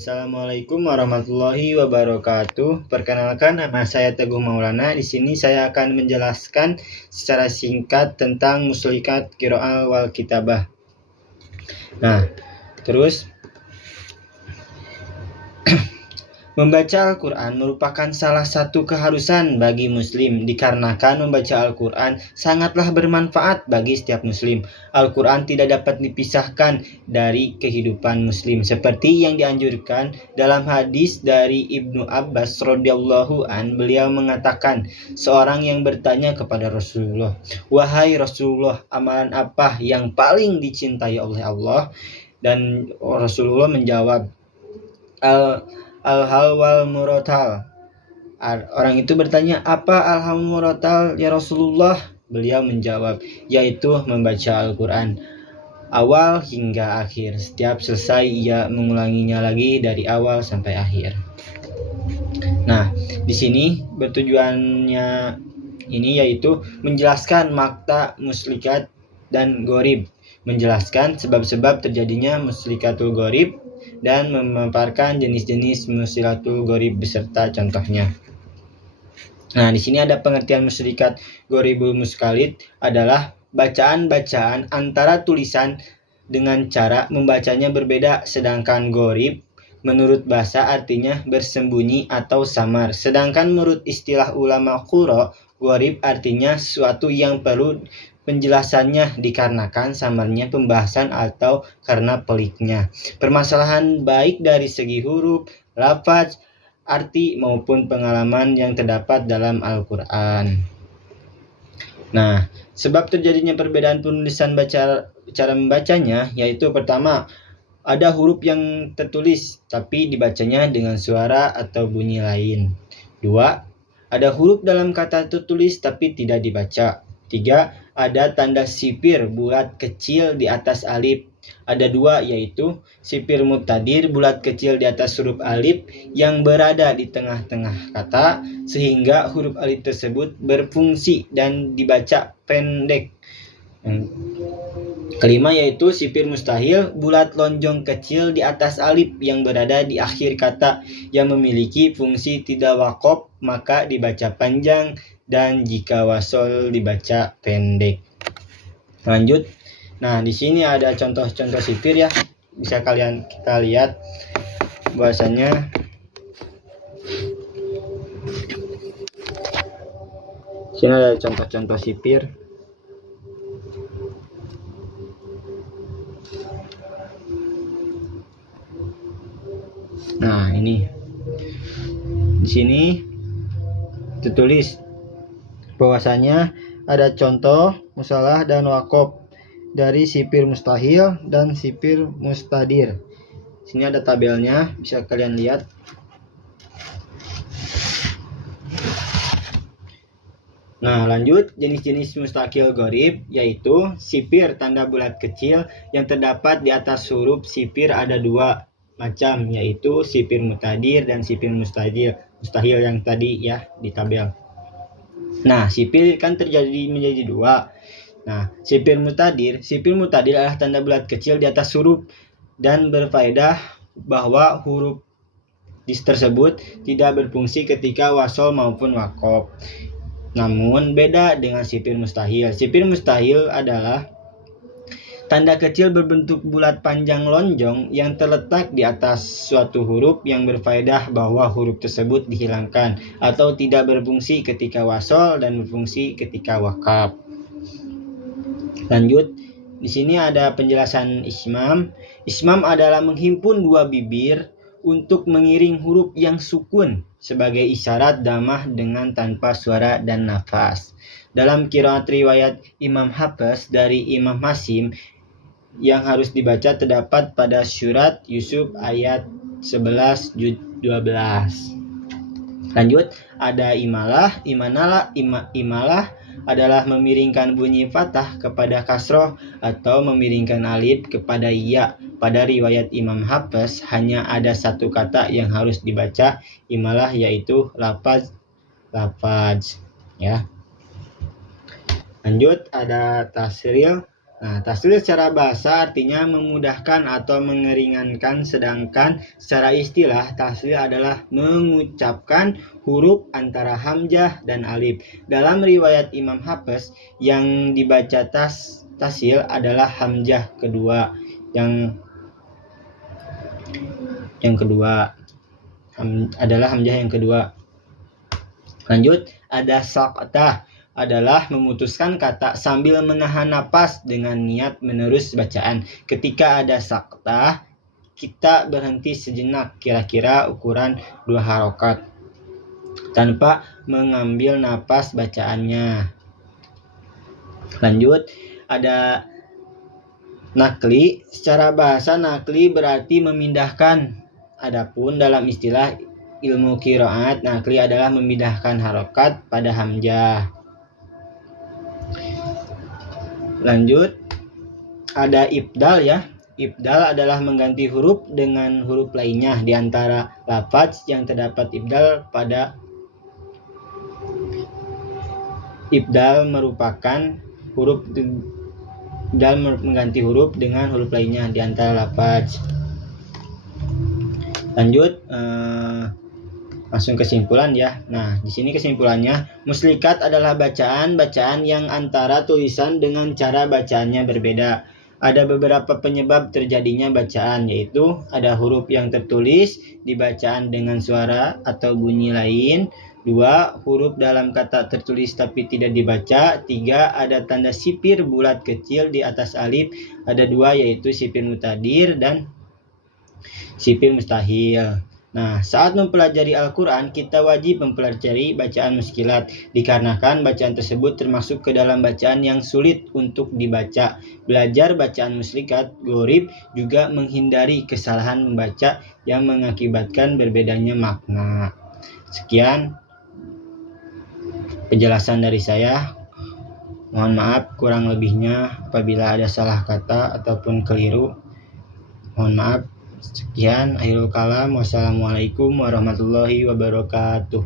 Assalamualaikum warahmatullahi wabarakatuh. Perkenalkan, nama saya Teguh Maulana. Di sini saya akan menjelaskan secara singkat tentang muslikat qiraah wal kitabah. Nah, terus membaca Al-Quran merupakan salah satu keharusan bagi muslim dikarenakan membaca Al-Quran sangatlah bermanfaat bagi setiap muslim. Al-Quran tidak dapat dipisahkan dari kehidupan muslim seperti yang dianjurkan dalam hadis dari Ibnu Abbas radhiyallahu an. Beliau mengatakan, seorang yang bertanya kepada Rasulullah, "Wahai Rasulullah, amalan apa yang paling dicintai oleh Allah?" Dan Rasulullah menjawab, Al-hal wal murotal. Orang itu bertanya, apa al-hal murotal ya Rasulullah? Beliau menjawab, yaitu membaca Al-Quran awal hingga akhir. Setiap selesai ia mengulanginya lagi dari awal sampai akhir. Nah, di sini bertujuannya ini yaitu menjelaskan makna muslikat dan gorib, menjelaskan sebab-sebab terjadinya muslikatul gorib, dan memaparkan jenis-jenis muslikatul gorib beserta contohnya. Nah, di sini ada pengertian muslikat goribul muskalit adalah bacaan-bacaan antara tulisan dengan cara membacanya berbeda, sedangkan gorib menurut bahasa artinya bersembunyi atau samar. Sedangkan menurut istilah ulama qurra, gorib artinya sesuatu yang perlu penjelasannya dikarenakan samarnya pembahasan atau karena peliknya permasalahan baik dari segi huruf, lafaz, arti maupun pengalaman yang terdapat dalam Al-Quran. Nah, sebab terjadinya perbedaan penulisan cara membacanya yaitu pertama, ada huruf yang tertulis tapi dibacanya dengan suara atau bunyi lain. 2. Ada huruf dalam kata tertulis tapi tidak dibaca. 3. Ada tanda sipir bulat kecil di atas alif. Ada 2, yaitu sipir mutadir bulat kecil di atas huruf alif yang berada di tengah-tengah kata sehingga huruf alif tersebut berfungsi dan dibaca pendek. Kelima yaitu sipir mustahil bulat lonjong kecil di atas alif yang berada di akhir kata yang memiliki fungsi tidak wakof maka dibaca panjang dan jika wasol dibaca pendek. Lanjut. Nah, di sini ada contoh-contoh sipir ya. Bisa kita lihat bahasanya sini ada contoh-contoh sipir. Nah, ini. Di sini tertulis bahwasanya ada contoh musalah dan wakof dari sipir mustahil dan sipir mustadir. Sini ada tabelnya, bisa kalian lihat. Nah, lanjut, jenis-jenis mustakil gorib yaitu sipir tanda bulat kecil yang terdapat di atas huruf sipir ada 2 macam, yaitu sipir mutadir dan sipir mustahil yang tadi ya di tabel. Nah, sipir kan menjadi 2. Nah, sipir mutadir adalah tanda bulat kecil di atas huruf dan berfaedah bahwa huruf tersebut tidak berfungsi ketika wasol maupun wakof. Namun beda dengan sipir mustahil. Sipir mustahil adalah tanda kecil berbentuk bulat panjang lonjong yang terletak di atas suatu huruf yang berfaedah bahwa huruf tersebut dihilangkan atau tidak berfungsi ketika wasol dan berfungsi ketika wakaf. Lanjut, di sini ada penjelasan ismam. Ismam adalah menghimpun 2 bibir untuk mengiring huruf yang sukun sebagai isyarat damah dengan tanpa suara dan nafas. Dalam qiraat riwayat Imam Hafiz dari Imam Hasim yang harus dibaca terdapat pada surat Yusuf ayat 11 juz 12. Lanjut, ada imalah. Imalah adalah memiringkan bunyi fathah kepada kasroh atau memiringkan alif kepada ya. Pada riwayat Imam Hafiz hanya ada 1 kata yang harus dibaca imalah yaitu lafaz ya. Lanjut, ada tasril. Nah, tashdid secara bahasa artinya memudahkan atau mengeringankan, sedangkan secara istilah tashdid adalah mengucapkan huruf antara hamzah dan alif. Dalam riwayat Imam Hafiz yang dibaca tashdid adalah hamzah kedua. Yang kedua adalah hamzah yang kedua. Lanjut, ada saqtah adalah memutuskan kata sambil menahan napas dengan niat menerus bacaan. Ketika ada saqtah, kita berhenti sejenak, kira-kira ukuran 2 harokat tanpa mengambil napas bacaannya. Lanjut, ada nakli. Secara bahasa nakli berarti memindahkan. Adapun dalam istilah ilmu qiraat, nakli adalah memindahkan harokat pada hamzah. Lanjut, ada ibdal ya. Ibdal adalah mengganti huruf dengan huruf lainnya. Di antara lafaz yang terdapat ibdal merupakan huruf ibdal mengganti huruf dengan huruf lainnya di antara lafaz. Lanjut, langsung kesimpulan ya. Nah, di sini kesimpulannya, muslikat adalah bacaan yang antara tulisan dengan cara bacaannya berbeda. Ada beberapa penyebab terjadinya bacaan, yaitu ada huruf yang tertulis di bacaan dengan suara atau bunyi lain. 2. Huruf dalam kata tertulis tapi tidak dibaca. 3. Ada tanda sipir bulat kecil di atas alif. Ada 2, yaitu sipir mutadir dan sipir mustahil. Nah, saat mempelajari Al-Quran, kita wajib mempelajari bacaan muskilat, dikarenakan bacaan tersebut termasuk ke dalam bacaan yang sulit untuk dibaca. Belajar bacaan muslikat gharib juga menghindari kesalahan membaca yang mengakibatkan berbedanya makna. Sekian penjelasan dari saya. Mohon maaf kurang lebihnya apabila ada salah kata ataupun keliru. Mohon maaf. Sekian, akhirul kalam. Wassalamualaikum warahmatullahi wabarakatuh.